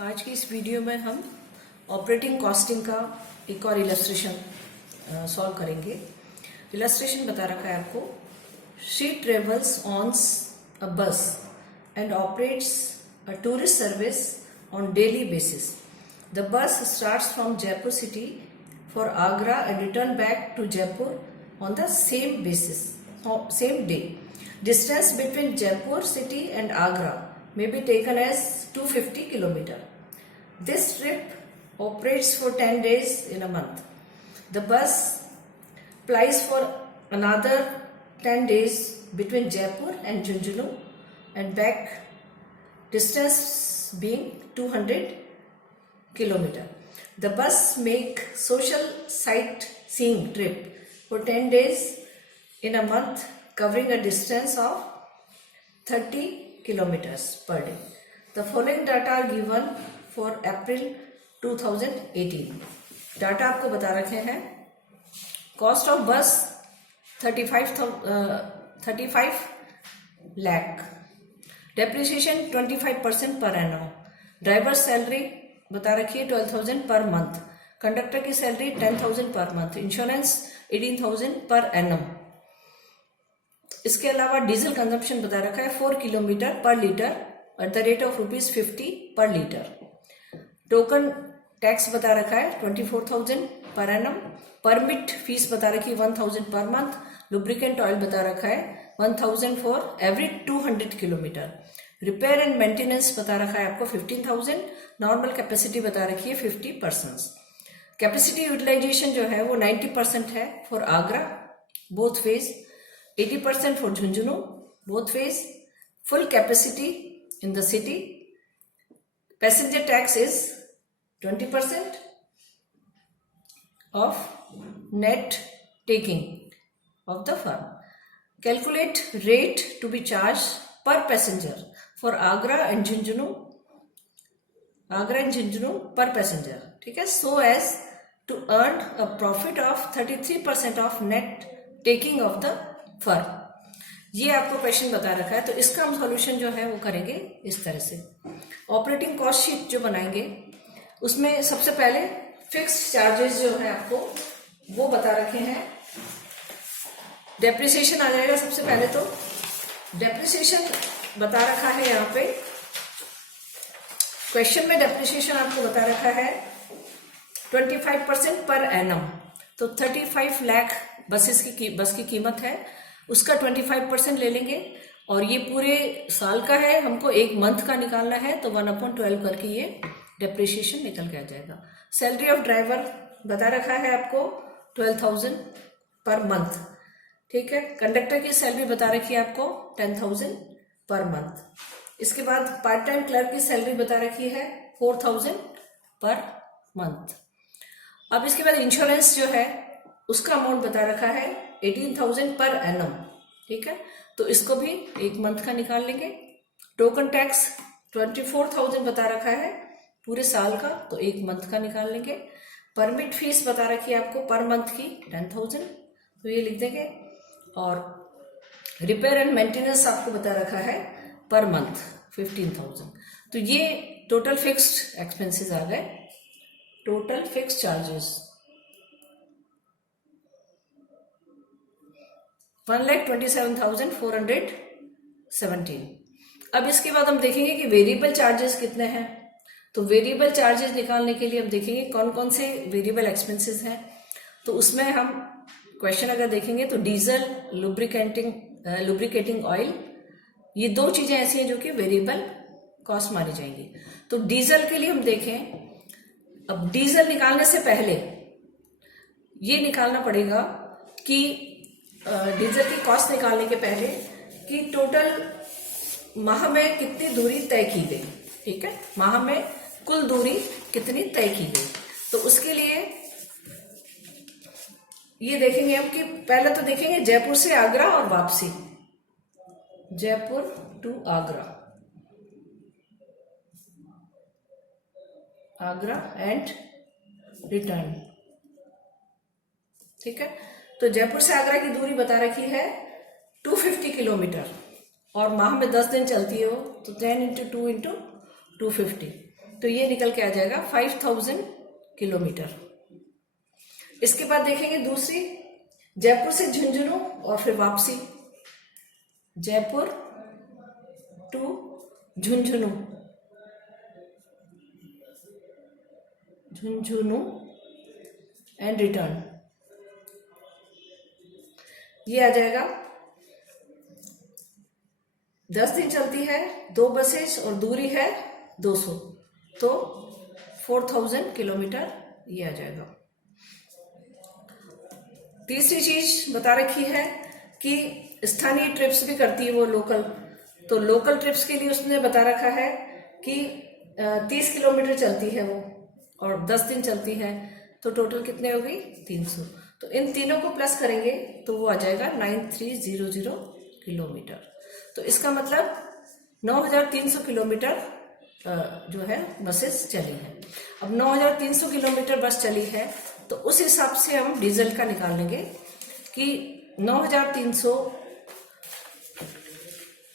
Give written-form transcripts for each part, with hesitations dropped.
आज की इस वीडियो में हम ऑपरेटिंग कॉस्टिंग का एक और इलस्ट्रेशन सॉल्व करेंगे। इलस्ट्रेशन बता रखा है आपको, she travels owns a bus and operates a tourist service on daily basis. The bus starts from Jaipur city for Agra and return back to Jaipur on the same basis, same day. Distance between Jaipur city and Agra may be taken as 250 km. This trip operates for 10 days in a month. The bus plies for another 10 days between Jaipur and Junjunu and back, distance being 200 km. The bus make social sightseeing trip for 10 days in a month, covering a distance of 30 kilometers per day. The following data are given for April 2018. Data आपको बता रखे हैं। Cost of बस 35 lakh, depreciation 25% per annum, driver salary बता रखी है 12,000 per month, conductor की salary 10,000 per month, insurance 18,000 per annum. इसके अलावा डीजल कंजम्पशन बता रखा है 4 किलोमीटर पर litre at the rate of ₹50 पर लीटर। टोकन टैक्स बता रखा है 24,000 पर एनम। परमिट फीस बता रखी है 1,000 पर मंथ। लुब्रिकेंट ऑयल बता रखा है 1,000 for every 200 kilometre. Repair and maintenance बता रखा है आपको 15,000। नॉर्मल कैपेसिटी बता रखी है 50%। कैपेसिटी यूटिलाइजेशन जो है वो 90% है for Agra both ways, 80% for Junjunu both ways. Full capacity in the city. Passenger tax is 20% of net taking of the firm. Calculate rate to be charged per passenger for Agra and Junjunu per passenger. ठीक है, so as to earn a profit of 33% of net taking of the firm. ये आपको question बता रखा है, तो इसका हम सॉल्यूशन जो है वो करेंगे इस तरह से। ऑपरेटिंग कॉस्ट शीट जो बनाएंगे उसमें सबसे पहले फिक्स्ड चार्जेस जो है आपको वो बता रखे हैं। डेप्रिसिएशन आ जाएगा सबसे पहले, तो डेप्रिसिएशन बता रखा है यहाँ पे क्वेश्चन में। डेप्रिसिएशन आपको बता रखा है 25% पर एनम, तो 35 लाख बस की कीमत है, उसका 25% ले लेंगे और ये पूरे साल का है, हमको एक मंथ का निकालना है, तो 1/12 करके ये डेप्रिसिएशन निकल के आ जाएगा। सैलरी ऑफ ड्राइवर बता रखा है आपको 12,000 पर मंथ, ठीक है। कंडक्टर की सैलरी बता रखी है आपको 10,000 पर मंथ। इसके बाद पार्ट टाइम क्लर्क की सैलरी बता रखी है 4,000 पर मंथ। अब इसके बाद इंश्योरेंस जो है उसका अमाउंट बता रखा है 18,000 पर एनम, ठीक है, तो इसको भी एक मंथ का निकाल लेंगे। टोकन टैक्स 24,000 बता रखा है पूरे साल का, तो एक मंथ का निकाल लेंगे। परमिट फीस बता रखी है आपको पर मंथ की 10,000, तो ये लिख देंगे। और रिपेयर एंड मेंटेनेंस आपको बता रखा है पर मंथ 15,000। तो ये टोटल फिक्स्ड एक्सपेंसेस आ गए, टोटल फिक्स्ड चार्जेस 1,27,417। अब इसके बाद हम देखेंगे कि वेरिएबल चार्जेस कितने हैं। तो वेरिएबल चार्जेस निकालने के लिए हम देखेंगे कौन कौन से वेरिएबल एक्सपेंसेस हैं। तो उसमें हम क्वेश्चन अगर देखेंगे तो डीजल, लुब्रिकेटिंग ऑयल, ये दो चीजें ऐसी हैं जो कि वेरिएबल कॉस्ट मानी जाएंगी। तो डीजल के लिए हम देखें, अब डीजल निकालने से पहले ये निकालना पड़ेगा कि डीजल की कॉस्ट निकालने के पहले कि टोटल माह में कितनी दूरी तय की गई, ठीक है, माह में कुल दूरी कितनी तय की गई। तो उसके लिए ये देखेंगे हम कि पहले तो देखेंगे जयपुर से आगरा और वापसी, Jaipur to Agra and return, ठीक है। तो जयपुर से आगरा की दूरी बता रखी है 250 किलोमीटर और माह में 10 दिन चलती है वो, तो 10 × 2 × 250, तो ये निकल के आ जाएगा 5000 किलोमीटर। इसके बाद देखेंगे दूसरी, जयपुर से झुंझुनू और फिर वापसी, Jaipur to Jhunjhunu, Jhunjhunu and return, ये आ जाएगा 10 दिन चलती है, 2 बसेस और दूरी है 200, तो 4000 किलोमीटर ये आ जाएगा। तीसरी चीज बता रखी है कि स्थानीय ट्रिप्स भी करती है वो लोकल, तो लोकल ट्रिप्स के लिए उसने बता रखा है कि 30 किलोमीटर चलती है वो और 10 दिन चलती है, तो टोटल कितने हो गई 300। तो इन तीनों को प्लस करेंगे तो वो आ जाएगा 9300 किलोमीटर। तो इसका मतलब 9300 किलोमीटर जो है बसेस चली है। अब 9300 किलोमीटर बस चली है तो उस हिसाब से हम डीजल का निकाल लेंगे कि 9300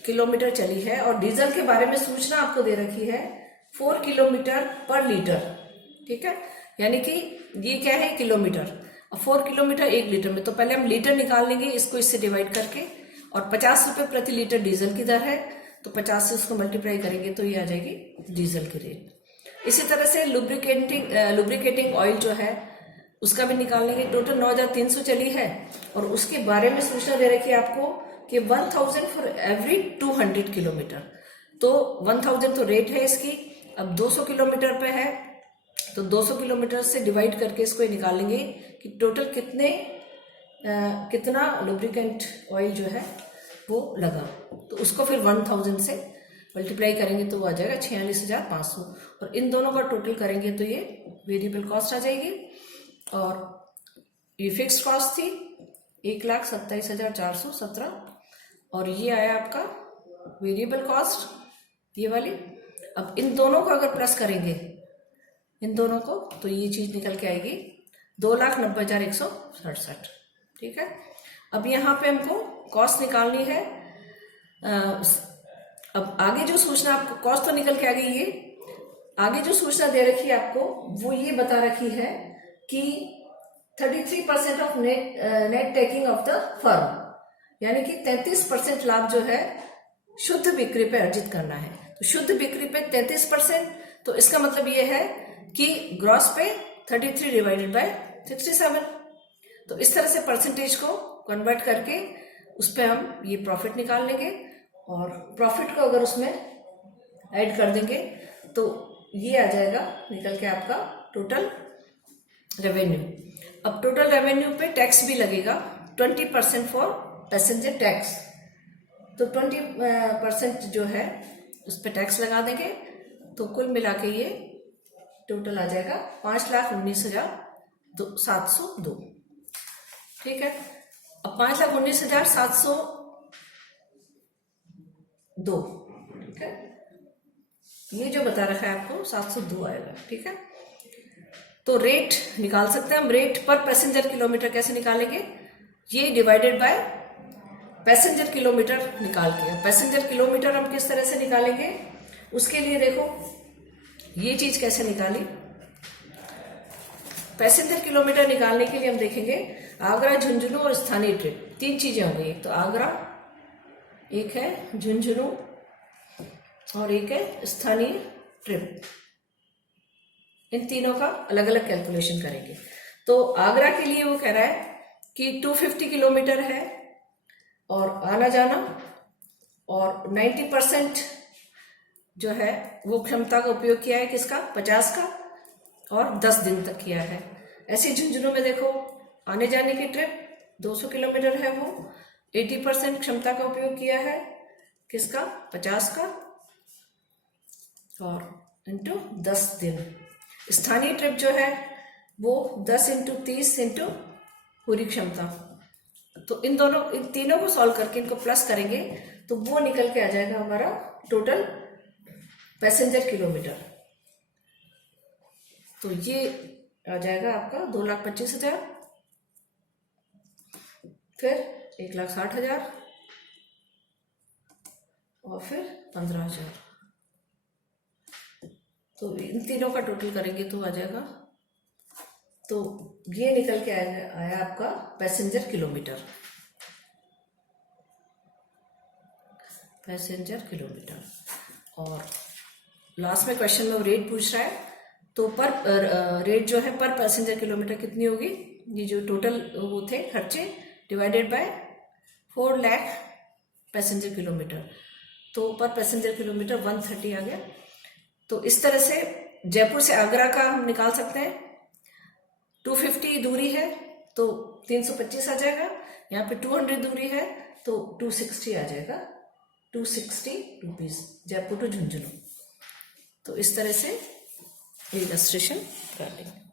किलोमीटर चली है और डीजल के बारे में सूचना आपको दे रखी है 4 किलोमीटर पर लीटर, ठीक है, यानी कि ये क्या है किलोमीटर, और 4 किलोमीटर 1 लीटर में, तो पहले हम लीटर निकाल लेंगे इसको इससे डिवाइड करके, और 50 रुपये प्रति लीटर डीजल की दर है, तो 50 से उसको मल्टीप्लाई करेंगे तो ये आ जाएगी डीजल की रेट। इसी तरह से लुब्रिकेटिंग ऑयल जो है उसका भी निकाल लेंगे। टोटल 9300 चली है और उसके बारे में सूचना दे रखी है आपको कि 1000 फॉर एवरी 200 किलोमीटर, तो 1000 तो रेट है इसकी। अब 200 किलोमीटर पे है तो 200 किलोमीटर से डिवाइड करके इसको निकालेंगे कि टोटल कितना लुब्रिकेंट ऑयल जो है वो लगा, तो उसको फिर 1000 से मल्टीप्लाई करेंगे तो वो आ जाएगा 46,500, और इन दोनों का टोटल करेंगे तो ये वेरिएबल कॉस्ट आ जाएगी, और ये फिक्स कॉस्ट थी 1,27,417, और ये आया आपका वेरिएबल कॉस्ट ये वाली। अब इन दोनों को अगर प्लस करेंगे इन दोनों को तो ये चीज निकल के आएगी 2,90,167, ठीक है। अब यहाँ पे हमको कॉस्ट निकालनी है। अब आगे जो सूचना आपको, कॉस्ट तो निकल के आ गई, ये आगे जो सूचना दे रखी है आपको वो ये बता रखी है कि 33% of net taking of the firm, यानी कि 33% लाभ जो है शुद्ध बिक्री पे अर्जित करना है। तो शुद्ध बिक्री पे 33%, तो इसका मतलब ये है कि ग्रॉस पे 33 डिवाइडेड बाय 67, तो इस तरह से परसेंटेज को कन्वर्ट करके उस पर हम ये प्रॉफिट निकाल लेंगे, और प्रॉफिट को अगर उसमें ऐड कर देंगे तो ये आ जाएगा निकल के आपका टोटल रेवेन्यू। अब टोटल रेवेन्यू पे टैक्स भी लगेगा 20% फॉर पैसेंजर टैक्स, तो 20% जो है उस पर टैक्स लगा देंगे, तो कुल मिला के ये टोटल आ जाएगा 5,19,702, ठीक है। अब 5,19,702, ठीक है, ये जो बता रखा है आपको 702 आएगा, ठीक है। तो रेट निकाल सकते हैं हम। रेट पर पैसेंजर किलोमीटर कैसे निकालेंगे, ये डिवाइडेड बाय पैसेंजर किलोमीटर निकाल के। पैसेंजर किलोमीटर हम किस तरह से निकालेंगे, उसके लिए देखो ये चीज कैसे निकाली। पैसेंजर किलोमीटर निकालने के लिए हम देखेंगे आगरा, झुंझुनू और स्थानीय ट्रिप, 3 चीजें होंगी। एक तो आगरा, एक है झुंझुनू और एक है स्थानीय ट्रिप। इन तीनों का अलग अलग कैलकुलेशन करेंगे। तो आगरा के लिए वो कह रहा है कि 250 किलोमीटर है और आना जाना, और 90% जो है वो क्षमता का उपयोग किया है, किसका, 50 का, और 10 दिन तक किया है। ऐसे झुंझुनू में देखो आने जाने की ट्रिप 200 किलोमीटर है, वो 80% क्षमता का उपयोग किया है, किसका, 50 का, और इंटू 10 दिन। स्थानीय ट्रिप जो है वो 10 इंटू 30 इंटू पूरी क्षमता। तो इन तीनों को सॉल्व करके इनको प्लस करेंगे तो वो निकल के आ जाएगा हमारा टोटल पैसेंजर किलोमीटर। तो ये आ जाएगा आपका 2,25,000, फिर 1,60,000 और फिर 15,000। तो तो इन तीनों का टोटल करेंगे तो आ जाएगा, तो ये निकल के आया आपका पैसेंजर किलोमीटर, और लास्ट में क्वेश्चन में वो रेट पूछ रहा है, तो पर रेट जो है पर पैसेंजर किलोमीटर कितनी होगी, ये जो टोटल वो थे खर्चे divided by 4 lakh passenger kilometre, तो पर पैसेंजर किलोमीटर 130 आ गया। तो इस तरह से जयपुर से आगरा का हम निकाल सकते हैं। 250 दूरी है तो 325 आ जाएगा, यहाँ पे 200 दूरी है तो 260 आ जाएगा, 260 रुपीज जयपुर टू झुंझुनू। तो इस तरह से इलस्ट्रेशन कर लेंगे।